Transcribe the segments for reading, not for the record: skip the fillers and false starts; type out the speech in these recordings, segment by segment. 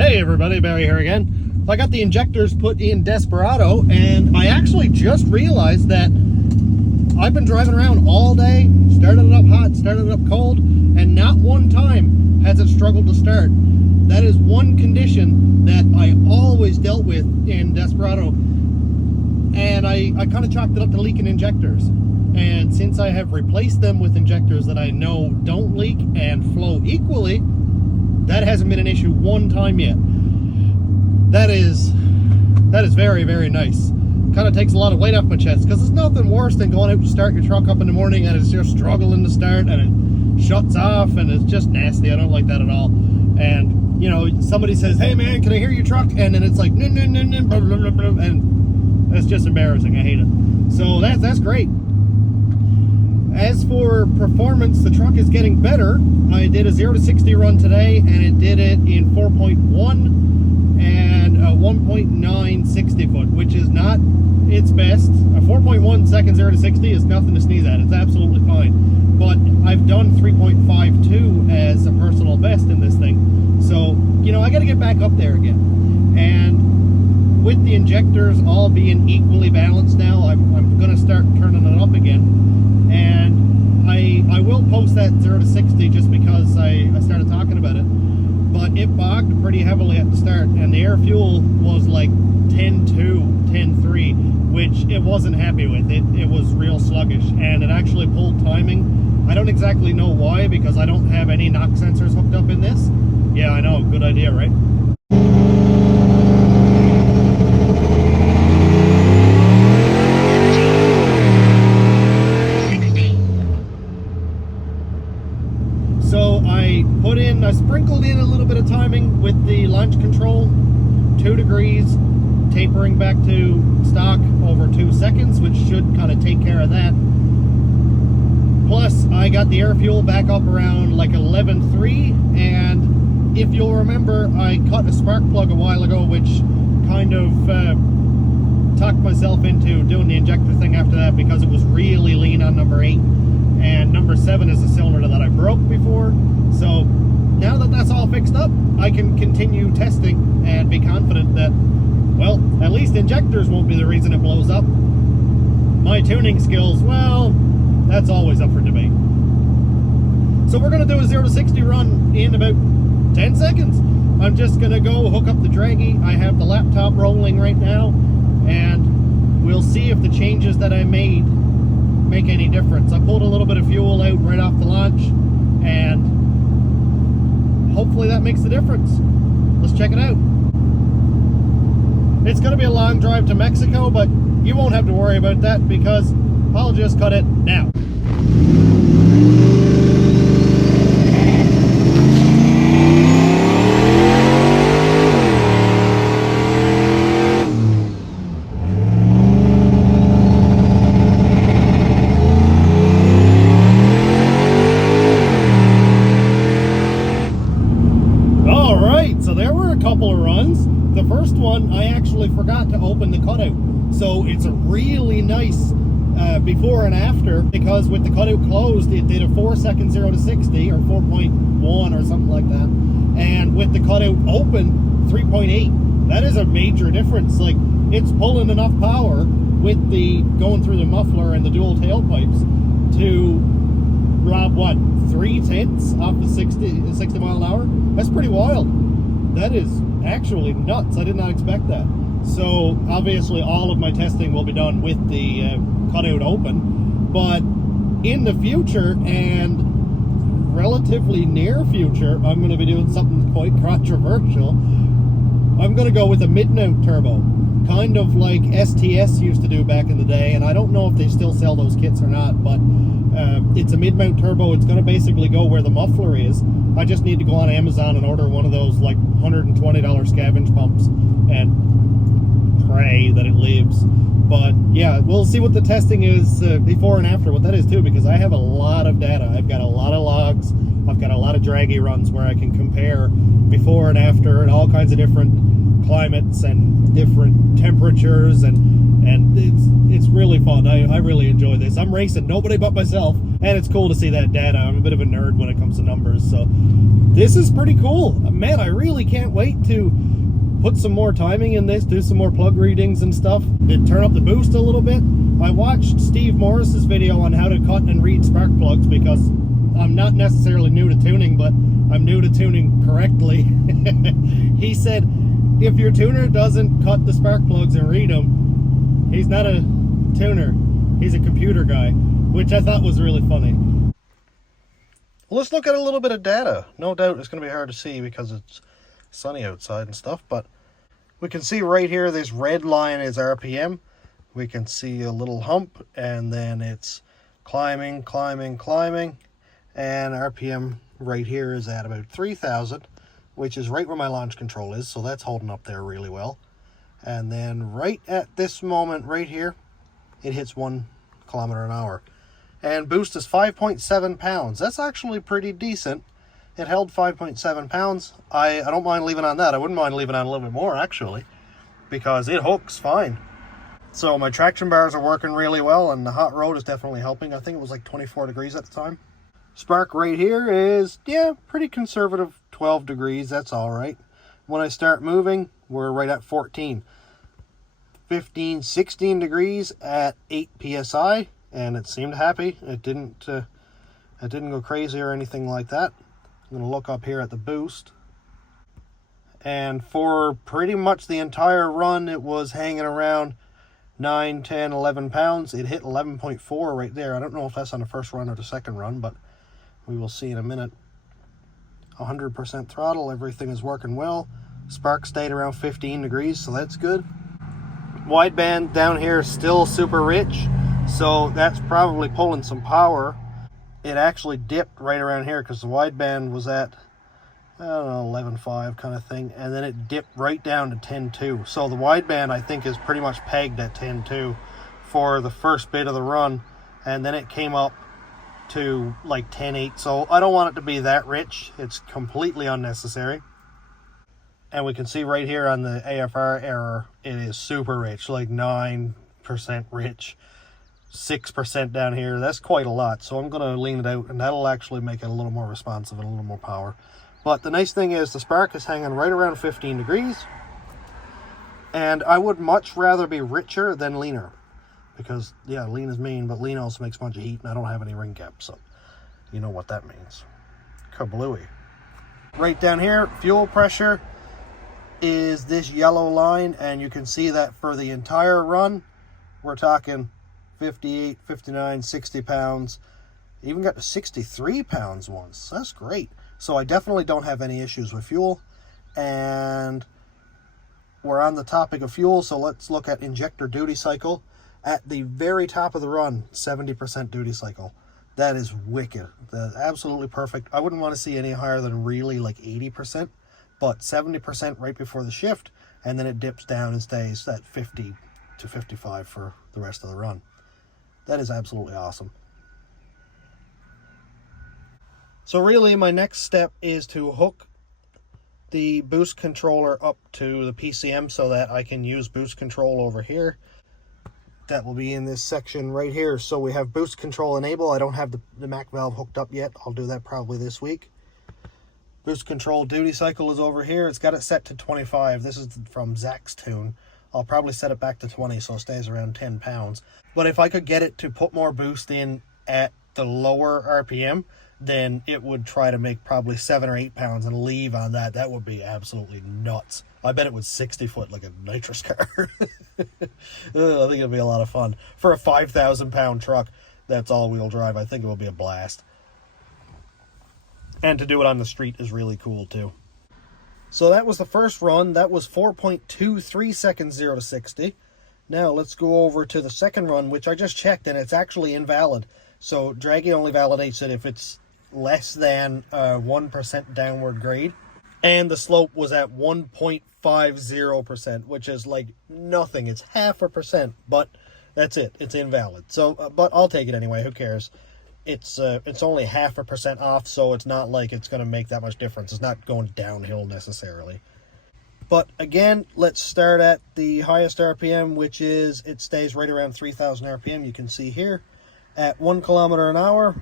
Hey everybody, Barry here again. I got the injectors put in Desperado, and I actually just realized that I've been driving around all day, started it up hot, started it up cold, and not one time has it struggled to start. That is one condition that I always dealt with in Desperado, and I kind of chalked it up to leaking injectors. And since I have replaced them with injectors that I know don't leak and flow equally, that hasn't been an issue one time yet. That is very, very nice. Kind of takes a lot of weight off my chest, because there's nothing worse than going out to start your truck up in the morning and it's just struggling to start and it shuts off and it's just nasty. I don't like that at all. And you know, somebody says, "Hey man, can I hear your truck?" And then it's like, "No, no, no, no," blah, blah, blah, blah, and that's just embarrassing. I hate it. So that's great. As for performance, the truck is getting better. I did a 0 to 60 run today, and it did it in 4.1 and a 1.9 60 foot, which is not its best. A 4.1 second 0 to 60 is nothing to sneeze at. It's absolutely fine. But I've done 3.52 as a personal best in this thing. So, you know, I got to get back up there again. And with the injectors all being equally balanced now, I'm going to start turning it up again. And I will post that 0 to 60 just because I started talking about it. But it bogged pretty heavily at the start, and the air fuel was like 10.2, 10.3, which it wasn't happy with. It was real sluggish, and it actually pulled timing. I don't exactly know why, because I don't have any knock sensors hooked up in this. Yeah, I know, good idea, right? I sprinkled in a little bit of timing with the launch control, 2 degrees, tapering back to stock over 2 seconds, which should kind of take care of that. Plus, I got the air fuel back up around like 11.3, and if you'll remember, I cut a spark plug a while ago, which kind of talked myself into doing the injector thing after that, because it was really lean on number 8, and number 7 is a cylinder that I broke before. So now that that's all fixed up, I can continue testing and be confident that, well, at least injectors won't be the reason it blows up. My tuning skills, well, that's always up for debate. So we're going to do a 0 to 60 run in about 10 seconds. I'm just going to go hook up the draggy. I have the laptop rolling right now, and we'll see if the changes that I made make any difference. I pulled a little bit of fuel out right off the launch, and hopefully that makes the difference. Let's check it out. It's going to be a long drive to Mexico, but you won't have to worry about that because I'll just cut it now. The first one, I actually forgot to open the cutout, so it's a really nice before and after, because with the cutout closed, it did a 4 second 0 to 60, or 4.1 or something like that, and with the cutout open, 3.8. That is a major difference. Like, it's pulling enough power with the going through the muffler and the dual tailpipes to rob, what, 3/10 off the 60 mile an hour? That's pretty wild. That is actually nuts. I did not expect that. So obviously all of my testing will be done with the cutout open, but in the future and relatively near future, I'm going to be doing something quite controversial. I'm going to go with a mid-mount turbo, kind of like STS used to do back in the day, and I don't know if they still sell those kits or not, but it's a mid-mount turbo. It's going to basically go where the muffler is. I just need to go on Amazon and order one of those like $120 scavenge pumps and pray that it lives. But yeah, we'll see what the testing is before and after, what that is too, because I have a lot of data. I've got a lot of logs. I've got a lot of draggy runs where I can compare before and after and all kinds of different climates and different temperatures and and it's really fun. I really enjoy this. I'm racing nobody but myself, and it's cool to see that data. I'm a bit of a nerd when it comes to numbers, so this is pretty cool. Man, I really can't wait to put some more timing in this, do some more plug readings and stuff, and turn up the boost a little bit. I watched Steve Morris's video on how to cut and read spark plugs, because I'm not necessarily new to tuning, but I'm new to tuning correctly. He said if your tuner doesn't cut the spark plugs and read them, he's not a tuner, he's a computer guy, which I thought was really funny. Well, let's look at a little bit of data. No doubt it's going to be hard to see because it's sunny outside and stuff, but we can see right here this red line is RPM. We can see a little hump, and then it's climbing, climbing, climbing, and RPM right here is at about 3,000, which is right where my launch control is, so that's holding up there really well. And then right at this moment right here, it hits 1 kilometer an hour. And boost is 5.7 pounds. That's actually pretty decent. It held 5.7 pounds. I don't mind leaving on that. I wouldn't mind leaving on a little bit more, actually, because it hooks fine. So my traction bars are working really well, and the hot road is definitely helping. I think it was like 24 degrees at the time. Spark right here is, yeah, pretty conservative, 12 degrees. That's all right. When I start moving, we're right at 14. 15, 16 degrees at 8 psi, and it seemed happy. It didn't go crazy or anything like that. I'm going to look up here at the boost. And for pretty much the entire run, it was hanging around 9, 10, 11 pounds. It hit 11.4 right there. I don't know if that's on the first run or the second run, but we will see in a minute. 100% throttle. Everything is working well. Spark stayed around 15 degrees, so that's good. Wideband down here is still super rich, so that's probably pulling some power. It actually dipped right around here because the wideband was at, I don't know, 11.5 kind of thing, and then it dipped right down to 10.2. So the wideband, I think, is pretty much pegged at 10.2 for the first bit of the run, and then it came up to like 10.8. So I don't want it to be that rich. It's completely unnecessary. And we can see right here on the AFR error, it is super rich, like 9% rich. 6% down here. That's quite a lot, so I'm going to lean it out, and that'll actually make it a little more responsive and a little more power. But the nice thing is the spark is hanging right around 15 degrees, and I would much rather be richer than leaner, because yeah, lean is mean, but lean also makes a bunch of heat, and I don't have any ring cap, so you know what that means. Kablooey. Right down here, fuel pressure is this yellow line, and you can see that for the entire run we're talking 58, 59, 60 pounds, even got to 63 pounds once. That's great. So I definitely don't have any issues with fuel. And we're on the topic of fuel, so let's look at injector duty cycle. At the very top of the run, 70% duty cycle. That is wicked. That's absolutely perfect. I wouldn't want to see any higher than really like 80%, but 70% right before the shift, and then it dips down and stays at 50 to 55 for the rest of the run. That is absolutely awesome. So really my next step is to hook the boost controller up to the PCM so that I can use boost control over here. That will be in this section right here. So we have boost control enable. I don't have the Mac valve hooked up yet. I'll do that probably this week. Boost control duty cycle is over here. It's got it set to 25. This is from Zach's tune. I'll probably set it back to 20 so it stays around 10 pounds. But if I could get it to put more boost in at the lower RPM, then it would try to make probably 7 or 8 pounds and leave on that. That would be absolutely nuts. I bet it would 60 foot like a nitrous car. I think it'd be a lot of fun. For a 5,000 pound truck that's all-wheel drive, I think it will be a blast. And to do it on the street is really cool too. So that was the first run. That was 4.23 seconds 0 to 60. Now let's go over to the second run, which I just checked, and it's actually invalid. So Draggy only validates it if it's less than 1% downward grade. And the slope was at 1.50%, which is like nothing. It's 0.5%, but that's it. It's invalid. So, but I'll take it anyway. Who cares? It's only 0.5% off, so it's not like it's going to make that much difference. It's not going downhill necessarily. But again, let's start at the highest RPM, which is, it stays right around 3,000 RPM. You can see here at 1 kilometer an hour,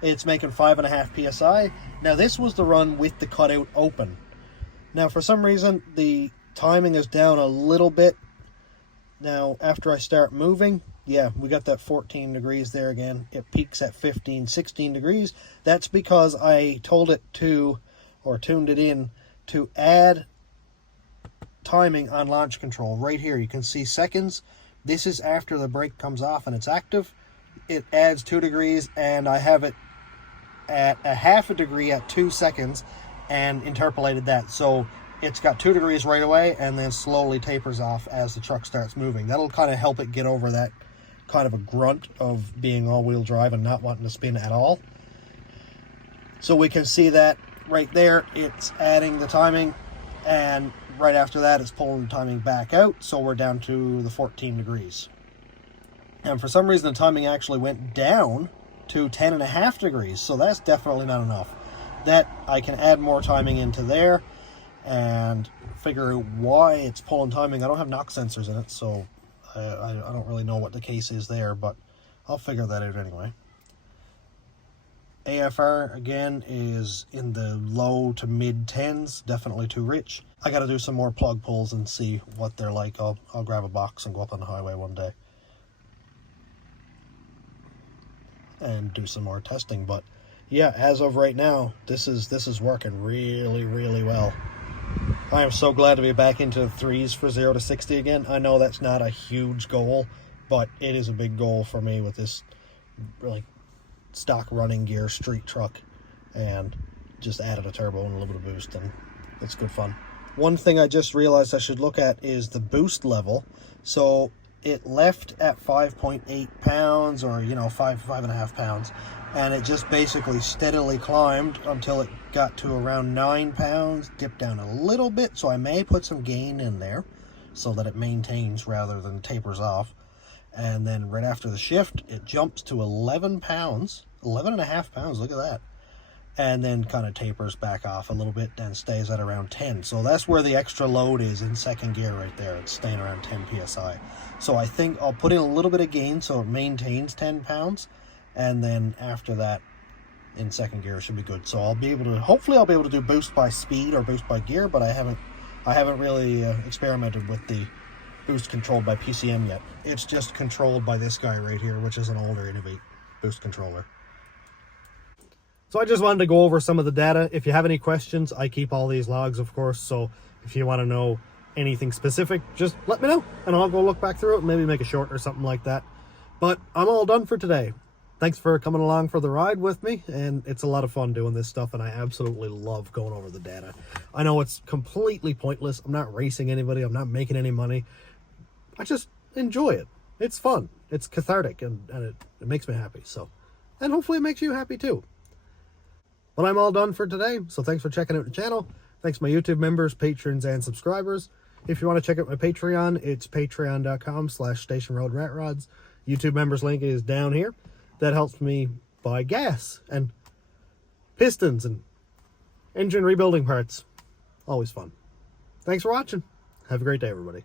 it's making 5.5 psi. Now this was the run with the cutout open. Now for some reason the timing is down a little bit. Now after I start moving, yeah, we got that 14 degrees there again. It peaks at 15, 16 degrees. That's because I told it to, or tuned it in to add timing on launch control. Right here you can see seconds. This is after the brake comes off and it's active. It adds 2 degrees, and I have it at a half a degree at 2 seconds and interpolated that. So it's got 2 degrees right away and then slowly tapers off as the truck starts moving. That'll kind of help it get over that kind of a grunt of being all-wheel drive and not wanting to spin at all. So we can see that right there, it's adding the timing, and right after that it's pulling the timing back out, so we're down to the 14 degrees. And for some reason the timing actually went down to 10.5 degrees, so that's definitely not enough. That I can add more timing into there and figure out why it's pulling timing. I don't have knock sensors in it, so I don't really know what the case is there, but I'll figure that out anyway. AFR again is in the low to mid 10s, definitely too rich. I got to do some more plug pulls and see what they're like. I'll grab a box and go up on the highway one day and do some more testing. But yeah, as of right now, this is working really, really well. I am so glad to be back into the 3s for 0 to 60 again. I know that's not a huge goal, but it is a big goal for me with this really stock running gear street truck, and just added a turbo and a little bit of boost, and it's good fun. One thing I just realized I should look at is the boost level. So it left at 5.8 pounds, or 5.5 pounds, and it just basically steadily climbed until it got to around 9 pounds, dipped down a little bit. So I may put some gain in there so that it maintains rather than tapers off. And then right after the shift, it jumps to 11 pounds, 11.5 pounds, look at that. And then kind of tapers back off a little bit and stays at around 10. So that's where the extra load is in second gear right there. It's staying around 10 psi. So I think I'll put in a little bit of gain so it maintains 10 pounds. And then after that, in second gear, it should be good. So I'll be able to, hopefully I'll be able to do boost by speed or boost by gear, but I haven't really experimented with the boost controlled by PCM yet. It's just controlled by this guy right here, which is an older Innovate boost controller. So I just wanted to go over some of the data. If you have any questions, I keep all these logs, of course, so if you want to know anything specific, just let me know, and I'll go look back through it and maybe make a short or something like that. But I'm all done for today. Thanks for coming along for the ride with me, and it's a lot of fun doing this stuff, and I absolutely love going over the data. I know it's completely pointless. I'm not racing anybody. I'm not making any money. I just enjoy it. It's fun. It's cathartic, and it makes me happy. So, and hopefully it makes you happy too. But I'm all done for today, so thanks for checking out the channel. Thanks to my YouTube members, patrons, and subscribers. If you want to check out my Patreon, it's patreon.com/stationroadratrods. YouTube members link is down here. That helps me buy gas and pistons and engine rebuilding parts. Always fun. Thanks for watching. Have a great day, everybody.